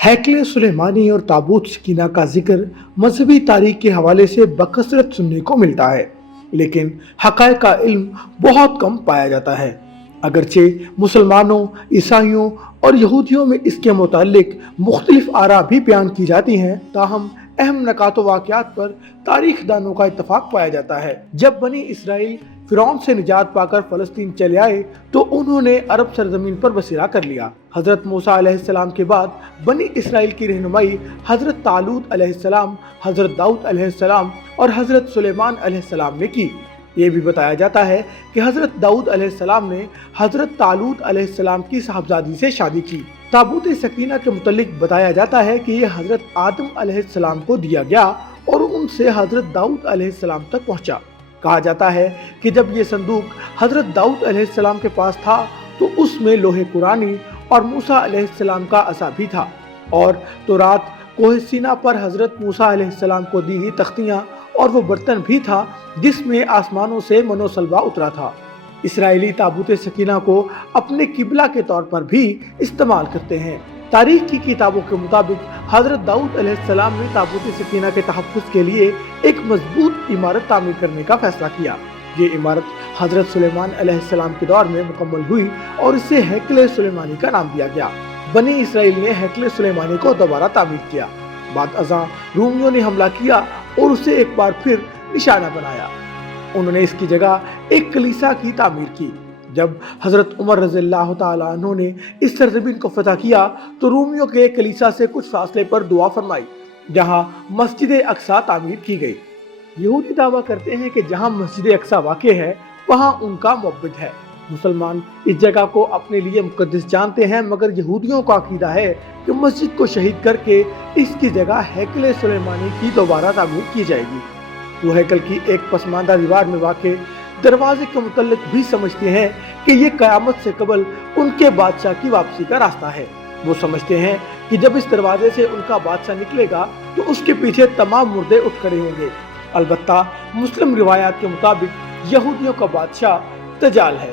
हैकले सुलेमानी और ताबूत सकीना का जिक्र मजहबी तारीख के हवाले से बकसरत सुनने को मिलता है, लेकिन हक़ाइक़ का इल्म बहुत कम पाया जाता है। अगरचे मुसलमानों, ईसाइयों और यहूदियों में इसके मुतालिक मुख्तलिफ आरा भी बयान की जाती हैं, ताहम अहम नकात व वाक़यात पर तारीख दानों का इत्तफाक पाया जाता है। जब बनी इसराइल फिरौन से निजात पाकर फ़लस्तीन चले आए तो उन्होंने अरब सरजमीन पर बसेरा कर लिया। हज़रत मूसा अलैहिस्सलाम के बाद बनी इसराइल की रहनुमाई हज़रत तालूत अलैहिस्सलाम, हज़रत दाऊद अलैहिस्सलाम और हज़रत सुलेमान अलैहिस्सलाम ने की। ये भी बताया जाता है कि हज़रत दाऊद अलैहिस्सलाम ने हज़रत तालूत अलैहिस्सलाम की साहबजादी से शादी की। ताबूत सकीना के मुतल्लिक बताया जाता है कि ये हज़रत आदम अलैहिस्सलाम को दिया गया और उनसे हज़रत दाऊद अलैहिस्सलाम तक पहुंचा। कहा जाता है कि जब ये संदूक हज़रत दाऊद अलैहिस्सलाम के पास था तो उसमें लोहे कुरानी और मूसा अलैहिस्सलाम का असा भी था, और तो रात कोह सीना पर हज़रत मूसा अलैहिस्सलाम को दी हुई तख्तियाँ और वो बर्तन भी था जिसमें आसमानों से मनोसलवा उतरा था। इसराइली ताबूत सकीना को अपने किबला के तौर पर भी इस्तेमाल करते हैं। तारीख की किताबों के मुताबिक हज़रत दाऊद अलैहिस्सलाम ने ताबूत सकीना के तहफ़्फ़ुज़ के लिए एक मजबूत इमारत तामीर करने का फैसला किया। ये इमारत हज़रत सुलेमान अलैहिस्सलाम के दौर में मुकम्मल हुई और इसे हैकले सुलेमानी का नाम दिया गया। बनी इसराइल ने हैकले सुलेमानी को दोबारा तामीर किया। बाद अज़ां रूमियों ने हमला किया और उसे एक बार फिर निशाना बनाया। उन्होंने इसकी जगह एक कलीसा की तामीर की। जब हज़रत उमर रज़ियल्लाहु ताला अन्हु ने इस सरज़मीन को फतह किया तो रूमियों के कलीसा से कुछ फासले पर दुआ फरमाई, जहां मस्जिद अक्सा तामीर की गई। यहूदी दावा करते हैं कि जहां मस्जिद अक्सा वाक़े है वहां उनका मुअब्बिद है। मुसलमान इस जगह को अपने लिए मुक़द्दस जानते हैं, मगर यहूदियों का अकीदा है कि मस्जिद को शहीद करके इसकी जगह हैकले सुलेमानी की दोबारा तामीर की जाएगी। वो हैकल की एक पसमानदा दीवार में वाक़े दरवाजे के मुतल्लिक भी समझते हैं कि ये क़यामत से कबल उनके बादशाह की वापसी का रास्ता है। वो समझते हैं कि जब इस दरवाजे से उनका बादशाह निकलेगा तो उसके पीछे तमाम मुर्दे उठ खड़े होंगे। अलबत्ता मुस्लिम रिवायात के मुताबिक यहूदियों का बादशाह दज्जाल है।